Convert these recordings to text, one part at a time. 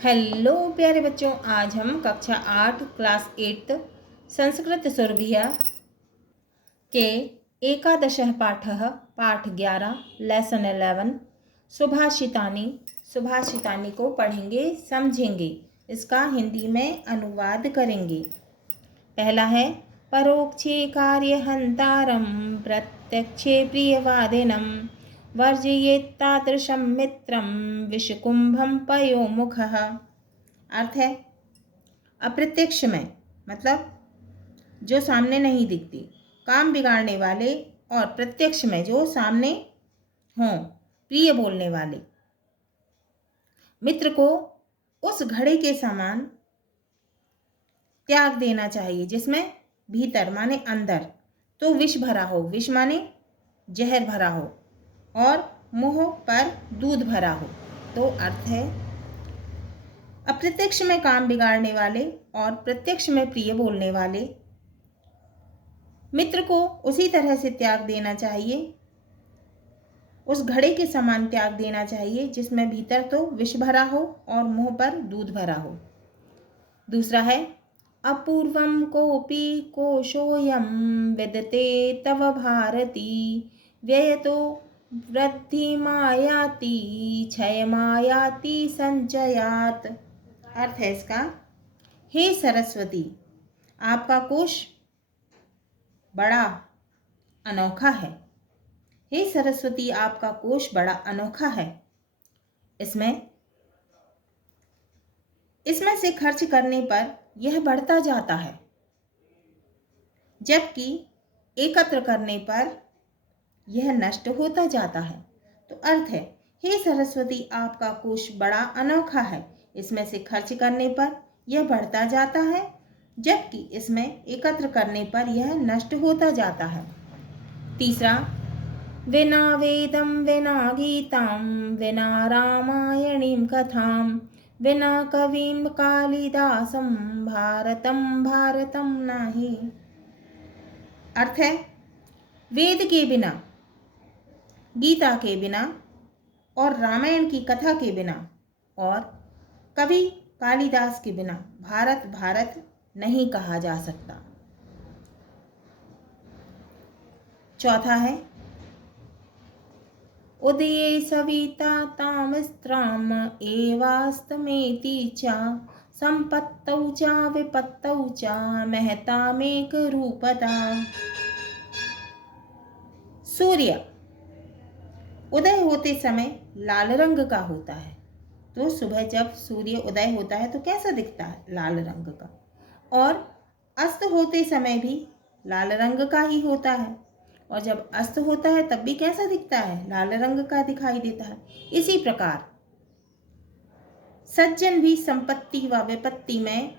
Hello प्यारे बच्चों, आज हम कक्षा 8 क्लास 8 संस्कृत सुरभिया के एकादशः पाठः पाठ 11 लेसन 11 सुभाषितानी को पढ़ेंगे, समझेंगे, इसका हिंदी में अनुवाद करेंगे। पहला है परोक्षे कार्यहंतारं प्रत्यक्षे प्रियवादिनं वर्जयेत्तादृशं मित्रं विषकुंभं पयोमुखः। अर्थ है अप्रत्यक्ष में मतलब जो सामने नहीं दिखती, काम बिगाड़ने वाले, और प्रत्यक्ष में जो सामने हों, प्रिय बोलने वाले मित्र को उस घड़े के समान त्याग देना चाहिए जिसमें भीतर माने अंदर तो विष भरा हो, विष माने जहर भरा हो, और मुंह पर दूध भरा हो। तो अर्थ है अप्रत्यक्ष में काम बिगाड़ने वाले और प्रत्यक्ष में प्रिय बोलने वाले मित्र को उसी तरह से त्याग देना चाहिए, उस घड़े के समान त्याग देना चाहिए जिसमें भीतर तो विष भरा हो और मुंह पर दूध भरा हो। दूसरा है अपूर्वं कोपि कोशोऽयं विदते तव भारती व्ययतो वृद्धिमायाति क्षयमायाति संचयात्। अर्थ है इसका, हे सरस्वती, आपका कोश बड़ा अनोखा है। हे सरस्वती, आपका कोश बड़ा अनोखा है। इसमें से खर्च करने पर यह बढ़ता जाता है, जबकि एकत्र करने पर यह नष्ट होता जाता है। तो अर्थ है हे सरस्वती, आपका कोश बड़ा अनोखा है। इसमें से खर्च करने पर यह बढ़ता जाता है, जबकि इसमें एकत्र करने पर यह नष्ट होता जाता है। तीसरा विना वेदं विना गीतां विना रामायणीं कथां विना कविं कालिदासं भारतं नाही। अर्थ है वेद के बिना, गीता के बिना और रामायण की कथा के बिना और कवि कालिदास के बिना भारत नहीं कहा जा सकता। चौथा है उदये सविता तामस्त्राम एवास्तमेति च संपत्तौ च विपत्तौ च महतामेक रूपता। सूर्य उदय होते समय लाल रंग का होता है। तो सुबह जब सूर्य उदय होता है तो कैसा दिखता है? लाल रंग का। और अस्त होते समय भी लाल रंग का ही होता है, और जब अस्त होता है तब भी कैसा दिखता है? लाल रंग का दिखाई देता है। इसी प्रकार सज्जन भी संपत्ति व विपत्ति में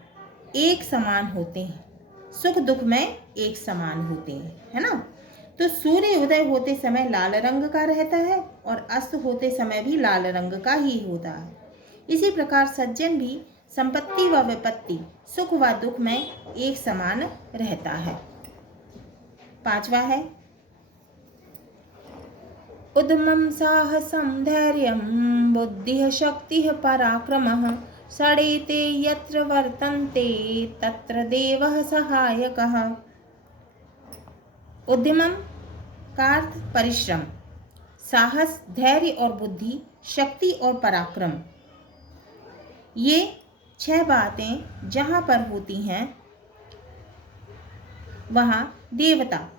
एक समान होते हैं, सुख दुख में एक समान होते हैं, है ना। तो सूर्य उदय होते समय लाल रंग का रहता है और अस्त होते समय भी लाल रंग का ही होता है। इसी प्रकार सज्जन भी संपत्ति व विपत्ति, सुख व दुख में एक समान रहता है। पांचवा है उद्यमं साहसं धैर्यं बुद्धिः शक्तिः पराक्रमः षडेते यत्र वर्तन्ते तत्र देवः सहायकः। उद्यमम का अर्थ परिश्रम, साहस, धैर्य और बुद्धि, शक्ति और पराक्रम, ये 6 बातें जहाँ पर होती हैं वहाँ देवता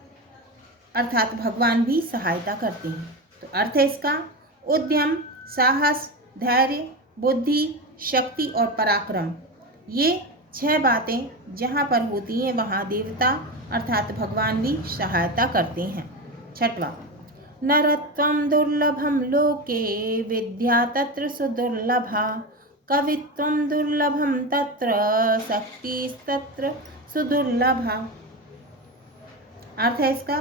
अर्थात भगवान भी सहायता करते हैं। तो अर्थ है इसका उद्यम, साहस, धैर्य, बुद्धि, शक्ति और पराक्रम, ये 6 बातें जहाँ पर होती हैं वहाँ देवता अर्थात भगवान भी सहायता करते हैं। छठवां नरत्वं दुर्लभं लोके विद्या तत्र सुदुर्लभा कवित्वं दुर्लभं तत्र शक्तिस्तत्र सुदुर्लभा। अर्थ है इसका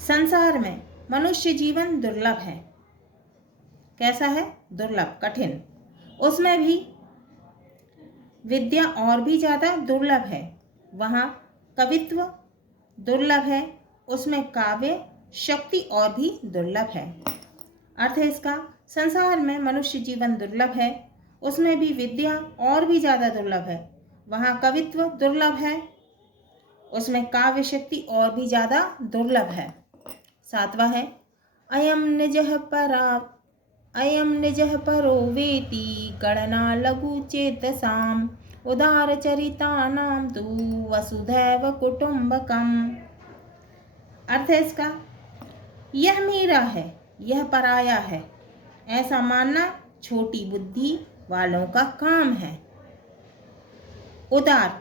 संसार में मनुष्य जीवन दुर्लभ है। कैसा है? दुर्लभ, कठिन। उसमें भी विद्या और भी ज़्यादा दुर्लभ है। वहाँ कवित्व दुर्लभ है, उसमें काव्य, शक्ति और भी दुर्लभ है। अर्थ है इसका संसार में मनुष्य जीवन दुर्लभ है उसमें भी विद्या और भी ज़्यादा दुर्लभ है। वहाँ कवित्व दुर्लभ है, उसमें काव्य शक्ति और भी ज़्यादा दुर्लभ है। 7वां है अयम निजः परो वेति गणना लघु चेतसाम उदार चरितानाम तु वसुधैव कुटुंबकम। अर्थ है इसका, यह मेरा है, यह पराया है, ऐसा मानना छोटी बुद्धि वालों का काम है। उदार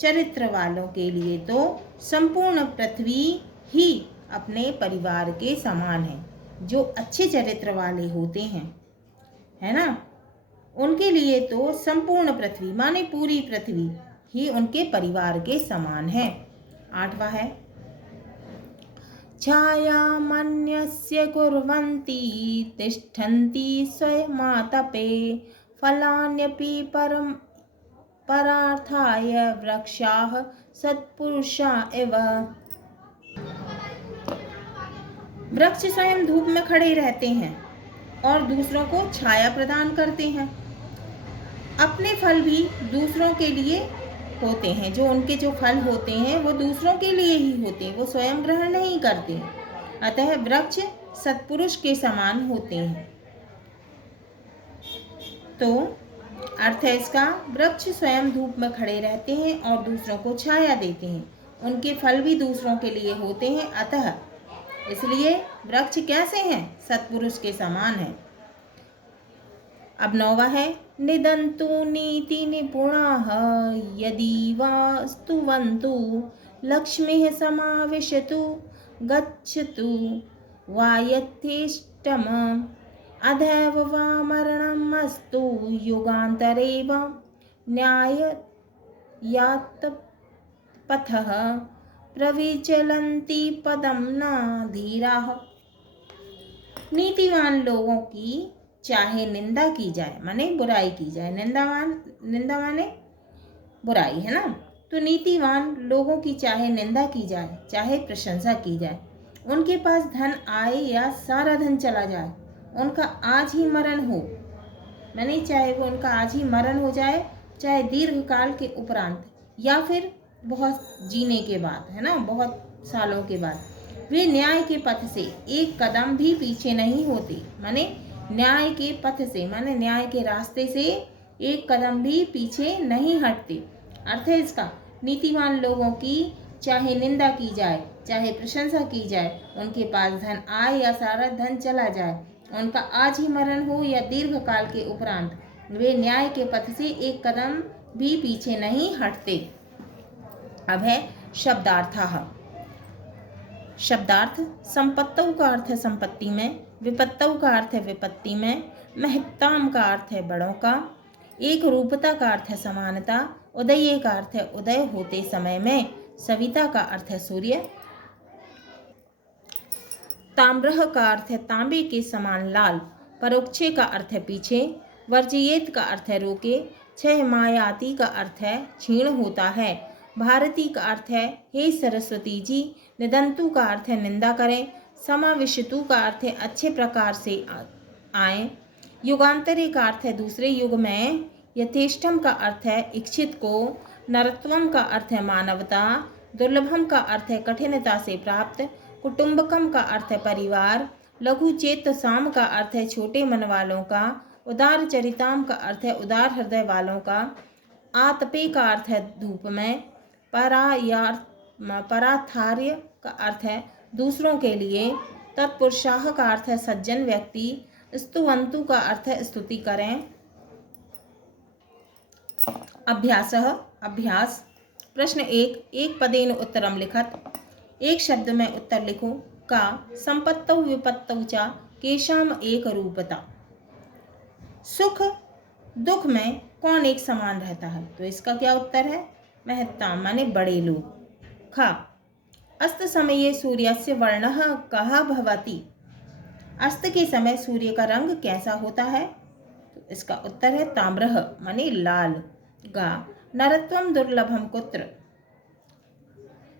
चरित्र वालों के लिए तो संपूर्ण पृथ्वी ही अपने परिवार के समान है। जो अच्छे चरित्र वाले होते हैं, है ना, उनके लिए तो संपूर्ण पृथ्वी माने पूरी पृथ्वी ही उनके परिवार के समान है। 8वां है छायामन्यस्य कुर्वन्ति तिष्ठन्ति स्वयमातपे फलान्यपि परार्थाय वृक्षाः सत्पुरुषा इव। वृक्ष स्वयं धूप में खड़े रहते हैं और दूसरों को छाया प्रदान करते हैं। अपने फल भी दूसरों के लिए होते हैं। जो उनके जो फल होते हैं वो दूसरों के लिए ही होते हैं, वो स्वयं ग्रहण नहीं करते। अतः वृक्ष सत्पुरुष के समान होते हैं। तो अर्थ है इसका, वृक्ष स्वयं धूप में खड़े रहते हैं और दूसरों को छाया देते हैं। उनके फल भी दूसरों के लिए होते हैं, अतः इसलिए वृक्ष कैसे हैं? सत्पुरुष के समान है। अब 9वां है निदन्तु नीति निपुणाः यदि वास्तुवन्तु लक्ष्मीः समाविशतु गच्छतु वा यथेष्टम् अधैव वा मरणम् अस्तु युगान्तरे वा न्यायात् पथः प्रविचलन्ति पदं न धीराः। नीतिवान लोगों की चाहे निंदा की जाए, माने बुराई की जाए, निंदा माने बुराई, है ना। तो नीतिवान लोगों की चाहे निंदा की जाए चाहे प्रशंसा की जाए, उनके पास धन आए या सारा धन चला जाए, उनका आज ही मरण हो, माने चाहे वो उनका आज ही मरण हो जाए, चाहे दीर्घ काल के उपरांत या फिर बहुत जीने के बाद, है ना, बहुत सालों के बाद, वे न्याय के पथ से एक कदम भी पीछे नहीं होते। माने न्याय के पथ से माने न्याय के रास्ते से एक कदम भी पीछे नहीं हटते। अर्थ है इसका, नीतिवान लोगों की चाहे निंदा की जाए चाहे प्रशंसा की जाए, उनके पास धन आए या सारा धन चला जाए, उनका आज ही मरण हो या दीर्घ काल के उपरांत, वे न्याय के पथ से एक कदम भी पीछे नहीं हटते। अब है शब्दार्थः। शब्दार्थ संपत्तौ का अर्थ है संपत्ति में, विपत्तौ का अर्थ है विपत्ति में, महत्ताम का अर्थ है बड़ों का, एक रूपता का अर्थ है समानता, उदये का अर्थ है उदय होते समय में, सविता का अर्थ है सूर्य, ताम्रः का अर्थ है तांबे के समान लाल, परोक्षे का अर्थ है पीछे, वर्जयेत का अर्थ है रोके, छह मायाति का अर्थ है क्षीण होता है, भारती का अर्थ है हे सरस्वती जी, निदंतु का अर्थ है निंदा करें, समाविशतु का अर्थ है अच्छे प्रकार से आए, युगांतरे का अर्थ है दूसरे युग में, यथेष्टम का अर्थ है इच्छित को, नरत्वम का अर्थ है मानवता, दुर्लभम का अर्थ है कठिनता से प्राप्त, कुटुंबकम का अर्थ है परिवार, लघु चेतसाम का अर्थ है छोटे मन वालों का, उदार चरिताम का अर्थ है उदार हृदय वालों का, आतपे का अर्थ है धूप में, पराथार्य का अर्थ है दूसरों के लिए, तत्पुरुषाः का अर्थ है सज्जन व्यक्ति, स्तुवन्तु का अर्थ है स्तुति करें। अभ्यासः अभ्यास। प्रश्न 1, एक पदेन उत्तरम लिखत, एक शब्द में उत्तर लिखो। का संपत्तौ विपत्तौ च केषाम एक रूपता। सुख दुख में कौन एक समान रहता है? तो इसका क्या उत्तर है? महत्ता माने बड़े लोग। खा अस्त समये सूर्यस्य वर्णः कः भवति। अस्त के समय सूर्य का रंग कैसा होता है? तो इसका उत्तर है ताम्रः माने लाल। गा नरत्वम दुर्लभम कुत्र।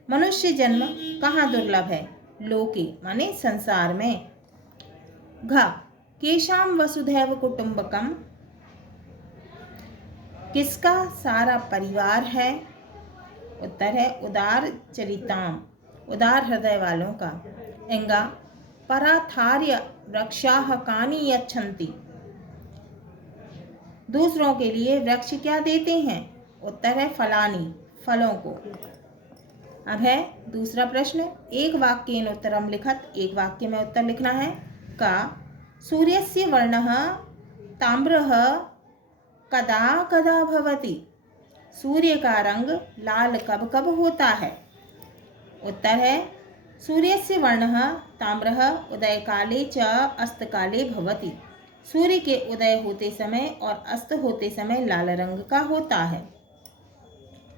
मनुष्य जन्म कहाँ दुर्लभ है? लोके माने संसार में। घा केशाम वसुधैव कुटुंबकम। किसका सारा परिवार है? उत्तर है उदार चरिताम, उदार हृदय वालों का। एंगा पराथार्य वृक्षाः कानि यच्छन्ति, दूसरों के लिए वृक्ष क्या देते हैं? उत्तर है फलानी, फलों को। अब है दूसरा प्रश्न, एक वाक्येन उत्तरम लिखत, एक वाक्य में उत्तर लिखना है। का सूर्यस्य वर्णः ताम्रः कदा कदा भवति, सूर्य का रंग लाल कब कब होता है? उत्तर है सूर्यस्य वर्णः ताम्रः उदयकाले च अस्तकाले भवति, सूर्य के उदय होते समय और अस्त होते समय लाल रंग का होता है।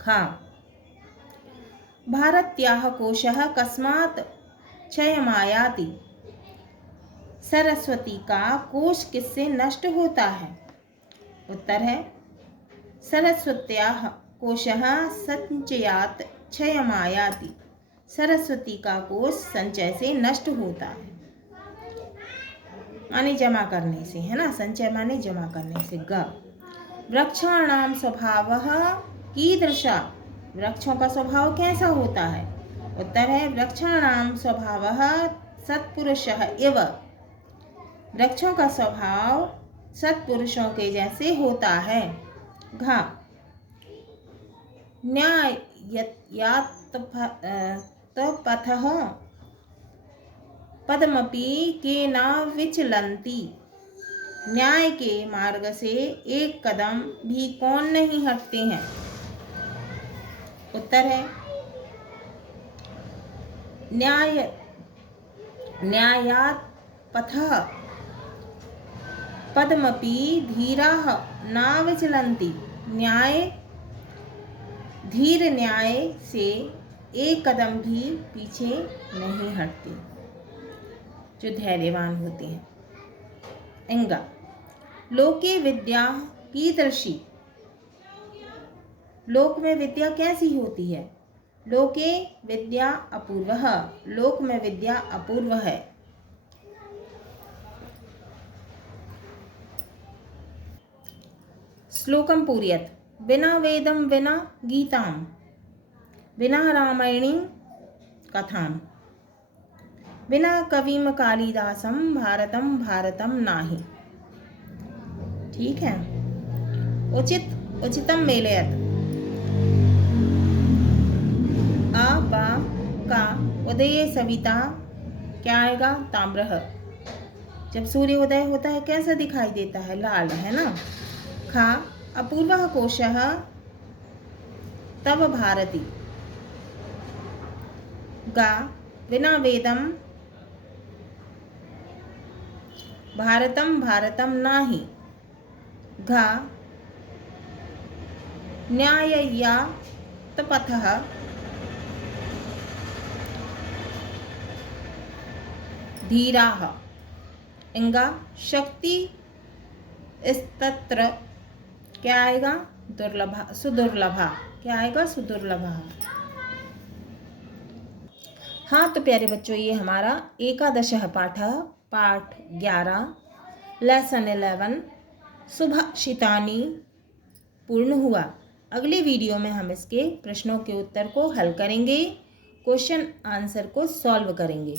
खा भारत्याः कोशः कस्मात् क्षयमायाति, सरस्वती का कोश किससे नष्ट होता है? उत्तर है सरस्वत्याः कोशः संचयात् क्षयमायाति, सरस्वती का कोश संचय से नष्ट होता है, माने जमा करने से, है ना, संचय माने जमा करने से। ग वृक्षाणाम स्वभावः कीदृशः, वृक्षों का स्वभाव कैसा होता है? उत्तर है वृक्षाणाम स्वभावः सत्पुरुषः इव, वृक्षों का स्वभाव सत्पुरुषों के जैसे होता है। घा न्याययातपथः पदमपि के न विचलन्ति, न्याय के मार्ग से एक कदम भी कौन नहीं हटते हैं? उत्तर है न्यायात् पथः पद्मपि धीराः न विचलन्ति, न्याय धीर न्याय से एक कदम भी पीछे नहीं हटते, जो धैर्यवान होते हैं। एंगा लोके विद्या कीदृशी, लोक में विद्या कैसी होती है? लोके विद्या अपूर्वः, लोक में विद्या अपूर्व है। श्लोकम पूर्यत, विना वेदम विना गीताम विना रामायणी कथाम विना कविम कालिदासम भारतम भारतम नाही। ठीक है। उचितम मेलयत, आ बा का उदय सविता क्या आएगा? ताम्रः, जब सूर्य उदय होता है कैसा दिखाई देता है? लाल, है ना। खा अपूर्वः कोशः तव भारती, गा विना वेदम भारतम भारतम नाही, घा न्याययातपथः धीराः, इंगा शक्ति स्तत्र क्या आएगा? दुर्लभा, सुदुर्लभा, क्या आएगा? सुदुर्लभा। हाँ तो प्यारे बच्चों, ये हमारा एकादशः पाठः, पाठ 11 लेसन 11 सुभाषितानि पूर्ण हुआ। अगले वीडियो में हम इसके प्रश्नों के उत्तर को हल करेंगे, क्वेश्चन आंसर को सॉल्व करेंगे।